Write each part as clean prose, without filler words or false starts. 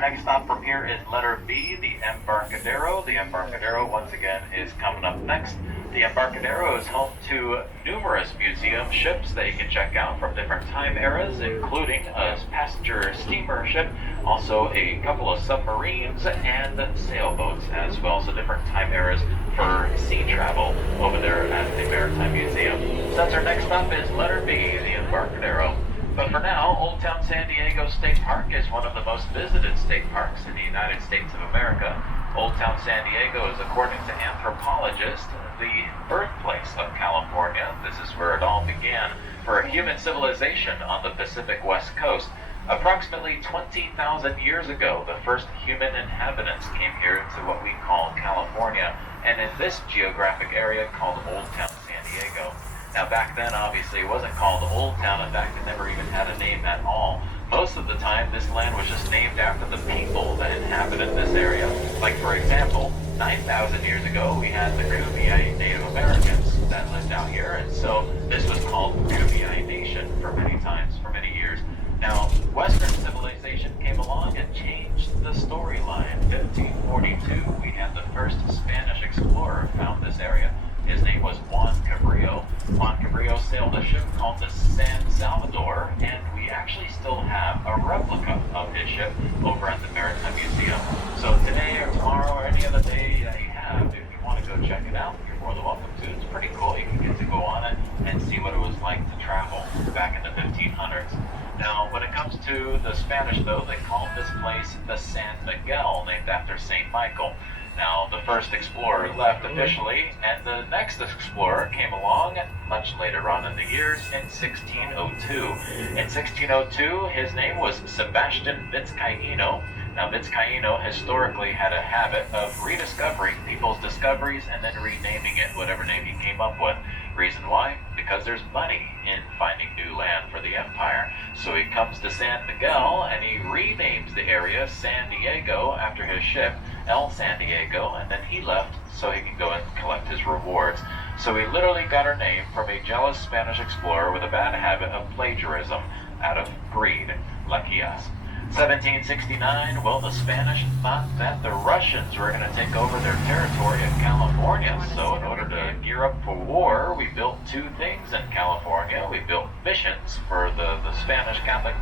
our next stop from here is letter B, the Embarcadero. The Embarcadero, once again, is coming up next. The Embarcadero is home to numerous museum ships that you can check out from different time eras, including a passenger steamer ship, also a couple of submarines, and sailboats as well. So different time eras for sea travel over there at the Maritime Museum. Since our next stop is letter B, the Embarcadero. But for now, Old Town San Diego State Park is one of the most visited state parks in the United States of America. Old Town San Diego is, according to anthropologists, the birthplace of California. This is where it all began for human civilization on the Pacific West Coast. Approximately 20,000 years ago, the first human inhabitants came here to what we call California, and in this geographic area called Old Town San Diego. Now back then, obviously, it wasn't called Old Town. In fact, it never even had a name at all. Most of the time, this land was just named after the people that inhabited this area. Like, for example, 9,000 years ago, we had the Kumeyaay Native Americans that lived out here, and so this was called Kumeyaay Nation for many times, for many years. Now, Western civilization came along and changed the storyline. 1542, we had the first Spanish explorer found this area. His name was Juan Cabrillo. Juan Cabrillo sailed a ship called the San Salvador, and we actually still have a replica of his ship over at the Maritime Museum. So today or tomorrow or any other day that you have, if you want to go check it out, you're more than welcome to. It's pretty cool. You can get to go on it and see what it was like to travel back in the 1500s. Now, when it comes to the Spanish, though, they called this place the San Miguel, named after St. Michael. Now, the first explorer left officially, and the next explorer came along much later on in the years in 1602. In 1602, his name was Sebastian Vizcaíno. Now, Vizcaíno historically had a habit of rediscovering people's discoveries and then renaming it whatever name he came up with. Reason why? Because there's money in finding new land for the empire. So he comes to San Miguel and he renames the area San Diego after his ship, El San Diego, and then he left so he can go and collect his rewards. So we literally got our name from a jealous Spanish explorer with a bad habit of plagiarism out of greed. Lucky us. 1769, well, the Spanish thought that the Russians were going to take over their territory in California. So in order to gear up for war, we built two things in California. We built missions for the Spanish Catholic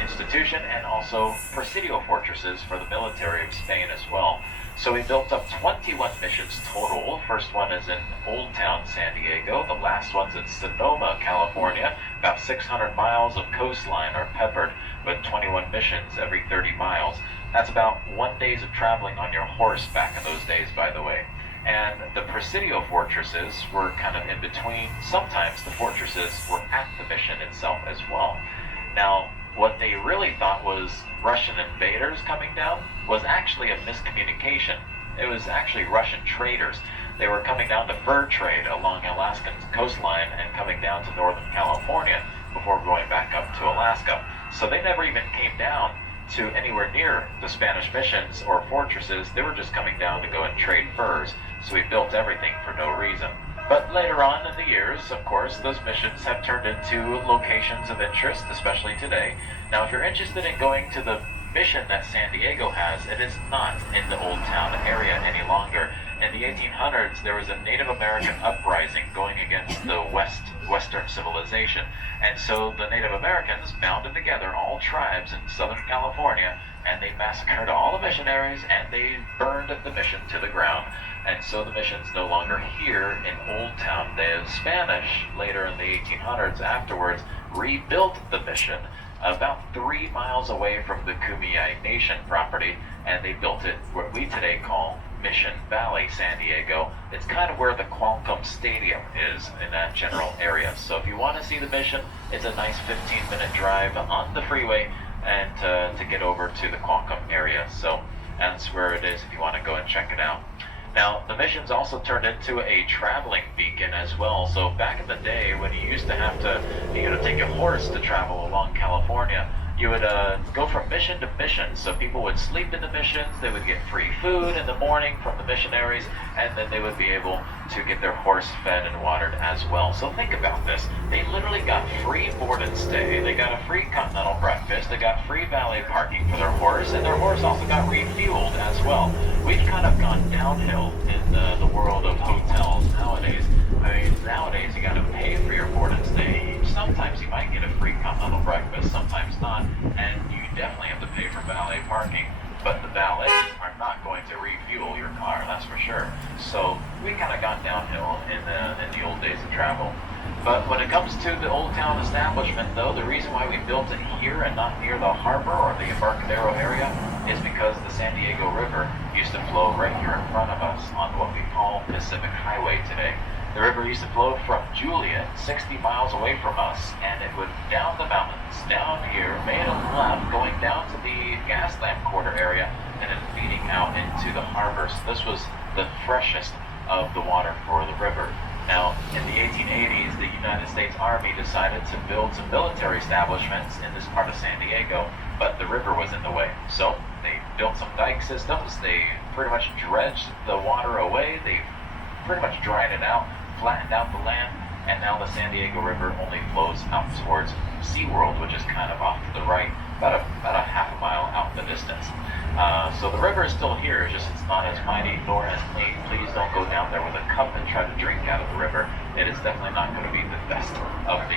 institution, and also presidio fortresses for the military of Spain as well. So we built up 21 missions total. First one is in Old Town San Diego. The last one's in Sonoma, California. About 600 miles of coastline are peppered with 21 missions every 30 miles. That's about 1 day of traveling on your horse back in those days, by the way. And the presidio fortresses were kind of in between. Sometimes the fortresses were at the mission itself as well. Now, what they really thought was Russian invaders coming down was actually a miscommunication. It was actually Russian traders. They were coming down to fur trade along Alaskan coastline and coming down to Northern California before going back up to Alaska. So they never even came down to anywhere near the Spanish missions or fortresses. They were just coming down to go and trade furs. So we built everything for no reason. But later on in the years, of course, those missions have turned into locations of interest, especially today. Now, if you're interested in going to the mission that San Diego has, it is not in the Old Town area any longer. In the 1800s, there was a Native American uprising going against the Western civilization. And so the Native Americans bounded together all tribes in Southern California, and they massacred all the missionaries, and they burned the mission to the ground. And so the mission's no longer here in Old Town. The Spanish, later in the 1800s, afterwards, rebuilt the mission about 3 miles away from the Kumeyaay Nation property, and they built it what we today call Mission Valley, San Diego. It's kind of where the Qualcomm Stadium is in that general area. So if you want to see the mission, it's a nice 15-minute drive on the freeway and to get over to the Qualcomm area. So that's where it is if you want to go and check it out. Now, the mission's also turned into a traveling beacon as well. So back in the day, when you used to have to, take a horse to travel along California, you would go from mission to mission. So people would sleep in the missions, they would get free food in the morning from the missionaries, and then they would be able to get their horse fed and watered as well. So think about this. They literally got free board and stay, they got a free continental breakfast, they got free valet parking for their horse, and their horse also got refueled as well. We've kind of gone downhill in the world of hotels nowadays. I mean, nowadays you gotta pay for your board and stay. Sometimes you might get a free continental breakfast, sometimes not, and you definitely have to pay for valet parking. But the valets are not going to refuel your car, that's for sure. So we kind of got downhill in the old days of travel. But when it comes to the Old Town establishment, though, the reason why we built it here and not near the harbor or the Embarcadero area is because the San Diego River used to flow right here in front of us on what we call Pacific Highway today. The river used to flow from Juliet, 60 miles away from us, and it would down the mountains, down here, made a left, going down to the Gaslamp Quarter area, and then feeding out into the harbor. So this was the freshest of the water for the river. Now, in the 1880s, the United States Army decided to build some military establishments in this part of San Diego, but the river was in the way. So they built some dike systems, they pretty much dredged the water away, they pretty much dried it out, flattened out the land, and now the San Diego River only flows out towards SeaWorld, which is kind of off to the right, about a half a mile out in the distance. So the river is still here, it's just it's not as mighty nor as clean. Please don't go down there with a cup and try to drink out of the river. It is definitely not going to be the best of the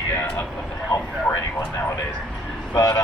health for anyone nowadays. But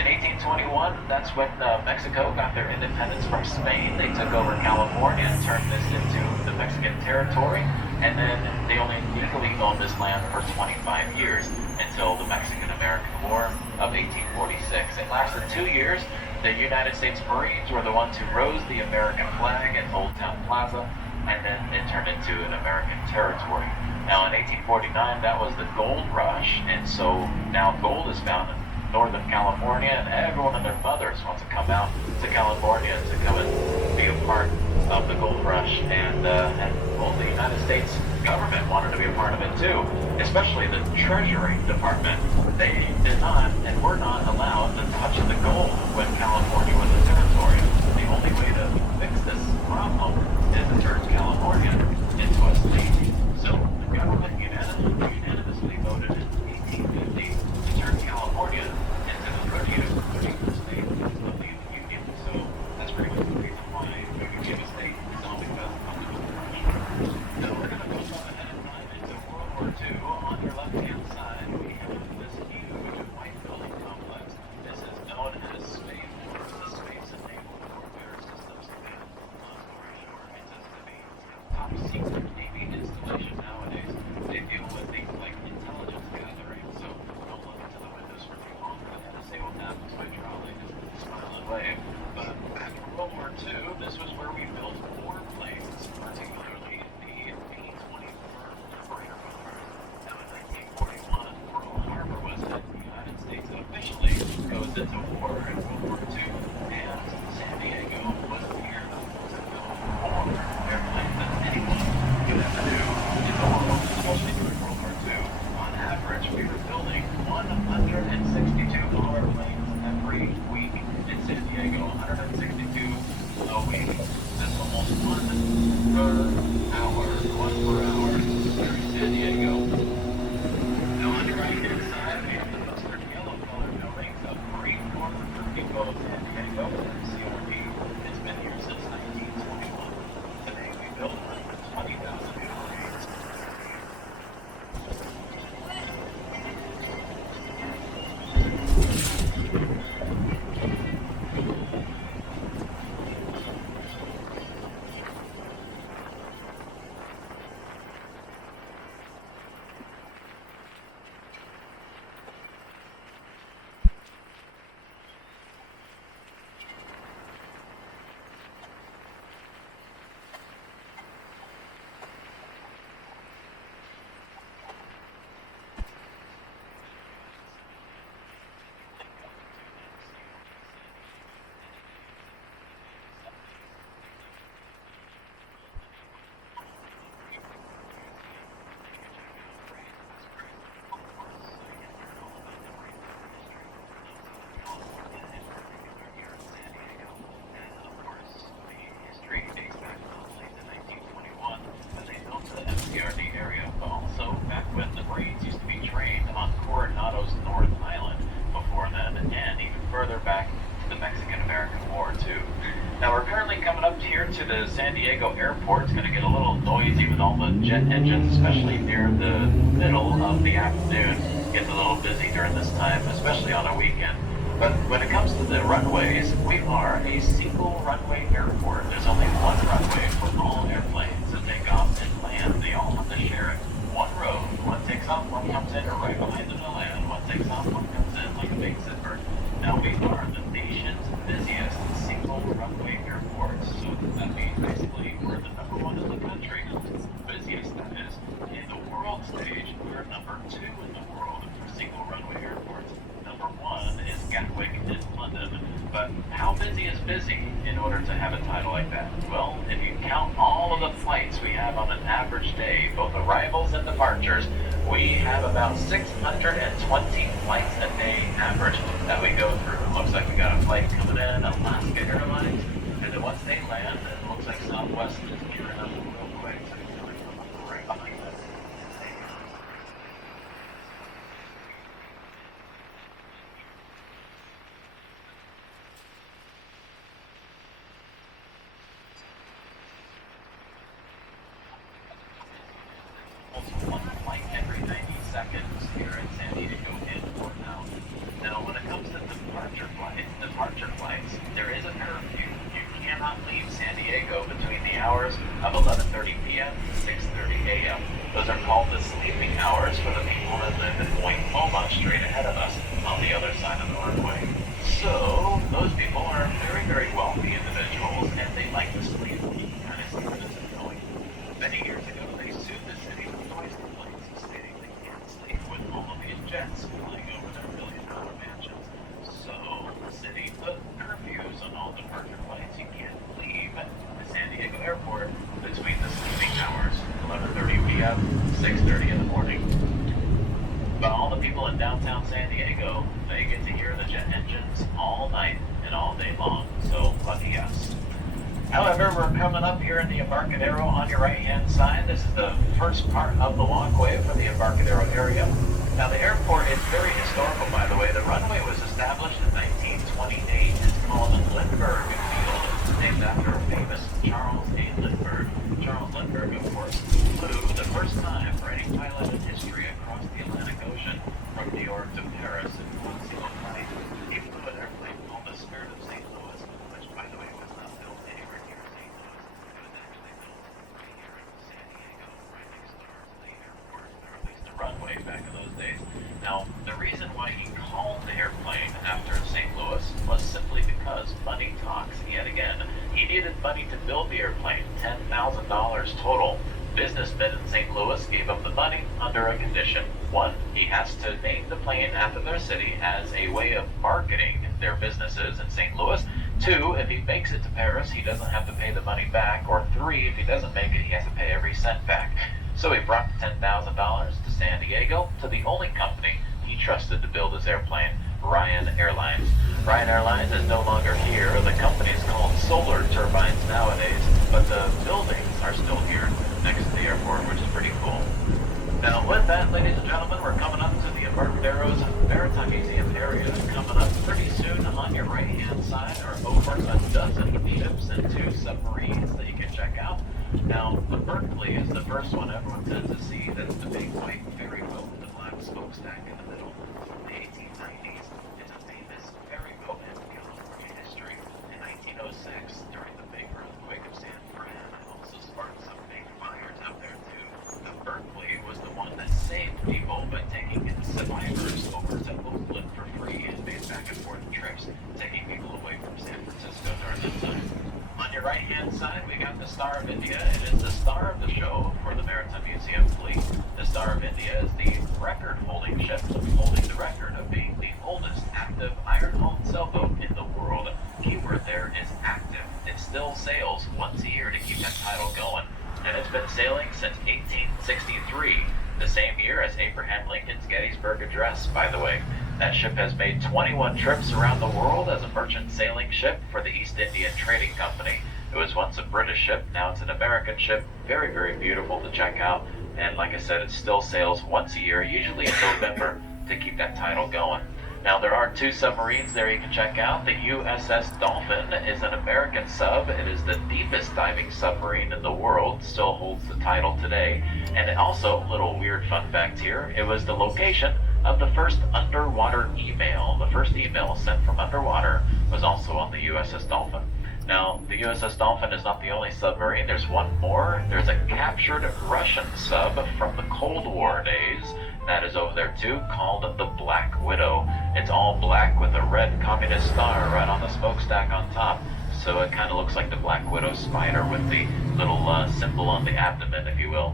in 1821, that's when Mexico got their independence from Spain. They took over California and turned this into the Mexican territory. And then they only legally owned this land for 25 years until the Mexican-American War of 1846. It lasted 2 years. The United States Marines were the ones who rose the American flag at Old Town Plaza, and then it turned into an American territory. Now in 1849, that was the gold rush, and so now gold is found in Northern California, and everyone and their mothers want to come out to California to come and be a part of the gold rush, and well, the United States government wanted to be a part of it too, especially the Treasury Department. They did not and were not allowed to touch the gold when California was a territory. The only way to fix this problem is to turn California into a state. So the government unanimously voted in 1850 to turn California into the 30th state of the Union. So that's pretty much the reason why we became a state. It's all because of the gold rush. So we're going to go ahead and dive into World War II. On your left-hand side, we have this huge white building complex. This is known as the Space and Naval Warfare Systems Command. Long story short, it's a top secret Navy installation nowadays. They deal with things like intelligence gathering, so don't look into the windows for too long. But to see what happens by trolley, just smile and wave. But after World War II, this was where we built warplanes, particularly the B-24 Liberator bombers. Now in 1941, Pearl Harbor was hit. The United States officially goes into war in World War II, and San Diego was near the more airplanes than anyone could ever do in the world, especially during World War II. On average, we were building 162 bomber planes every week in San Diego. 162 a week. That's almost one per hour. Here in San Diego. Now on your right-hand side, we have the mustard yellow color buildings of Marine Corps Depot of San Diego, CRD. It's been here since 1921. Today we built 120,000 employees. back to the Mexican-American War too. Now we're currently coming up here to the San Diego airport. It's going to get a little noisy with all the jet engines, especially near the middle of the afternoon. It gets a little busy during this time, especially on a weekend. But when it comes to the runways, we are a single runway airport. There's only one runway for all airplanes to take off and land. They all have to share it. One road, one takes off, one comes in, or right behind them to land. One takes off, one comes in, like a big zipper. Now we are the nation's busiest single runway airport. So that means basically we're the number one in the country. Busiest, that is. In the world stage, we're number 2 in the world for single runway airports. Number 1 is Gatwick in London. But how busy is busy in order to have a title like that? Well, if you count all of the flights we have on an average day, both arrivals and departures, we have about 620 flights a day average that we go through. Looks like we got a flight coming in, Alaska Airlines, and then once they land, it looks like Southwest is gearing up real quick, so it's going to come up right behind us. One flight every 90 seconds here at San Diego Airport now. Now, when it comes to departure flights, there is a curfew. You cannot leave San Diego between the hours of 11:30 p.m. to 6:30 a.m. Those are called the sleeping hours for the people that live in Point Loma straight ahead of us on the other side of the runway. So, those people are very, very wealthy individuals, and they like to sleep. You can kind of see where this is going. Many years ago, they sued the city for noise complaints, stating they can't sleep with all of these jets flying over their billion-dollar mansions. So, the city put curfews on all departure flights. You can't leave the San Diego airport between the sleeping hours, 11:30 p.m., 6:30 in the morning. But all the people in downtown San Diego, they get to hear the jet engines all night and all day long. So, lucky us. However, we're coming up here in the Embarcadero on your right-hand side. This is the first part of the walkway for the Embarcadero area. Now, the airport is very historical, by the way. The runway was established in 1928. It's called Lindbergh Field. It's named after a famous Charles A. Lindbergh. Charles Lindbergh, of course, flew the first time for any pilot in history across the Atlantic Ocean from New York to Paris in one single flight. He flew an airplane called the Spirit of St. Louis, which, by the way, was not built anywhere near St. Louis. It was actually built right here in San Diego, right next door to the airport, or at least the runway back in those days. Now, the reason why he called the airplane after St. Louis was simply because money talks yet again. He needed money to build the airplane, $10,000 total. Businessmen in St. Louis gave him the money under a condition. 1, he has to name the plane after their city as a way of marketing their businesses in St. Louis. 2, if he makes it to Paris, he doesn't have to pay the money back. Or 3, if he doesn't make it, he has to pay every cent back. So he brought $10,000 to San Diego, to the only company he trusted to build his airplane, Ryan Airlines. Ryan Airlines is no longer here. The company is called Solar Turbines nowadays, but the buildings are still here next to the airport, which is pretty cool. Now, with that, ladies and gentlemen, we're coming up to the Embarcadero's Maritime Museum area. Coming up pretty soon on your right-hand side are over a dozen ships and 2 submarines that you can check out. Now, the Berkeley is the first one everyone tends to see. That's the big white ferry boat with the black smokestack in the middle. From the 1890s, it's a famous ferry boat and California history. In 1906, during the big earthquake of San Fran, it also sparked some big fires out there too. The Berkeley was the one that saved people by taking survivors over to Oakland for free and made back and forth trips, taking people away from San Francisco during that time. On your right-hand side, we got the Star of India. It is the star of the show for the Maritime Museum fleet. The Star of India is the record-holding ship, holding the record of being the oldest active iron-hulled sailboat in the world. Keyword there is active. It still sails once a year to keep that title going. And it's been sailing since 1863, the same year as Abraham Lincoln's Gettysburg Address, by the way. That ship has made 21 trips around the world as a merchant sailing ship for the East Indian Trading Company. It was once a British ship, now it's an American ship. Very, very beautiful to check out. And like I said, it still sails once a year, usually in November, to keep that title going. Now, there are two submarines there you can check out. The USS Dolphin is an American sub. It is the deepest diving submarine in the world, still holds the title today. And also, little weird fun fact here, it was the location of the first underwater email. The first email sent from underwater was also on the USS Dolphin. Now, the USS Dolphin is not the only submarine. There's one more. There's a captured Russian sub from the Cold War days. That is over there too, called the Black Widow. It's all black with a red communist star right on the smokestack on top. So it kind of looks like the Black Widow spider with the little symbol on the abdomen, if you will.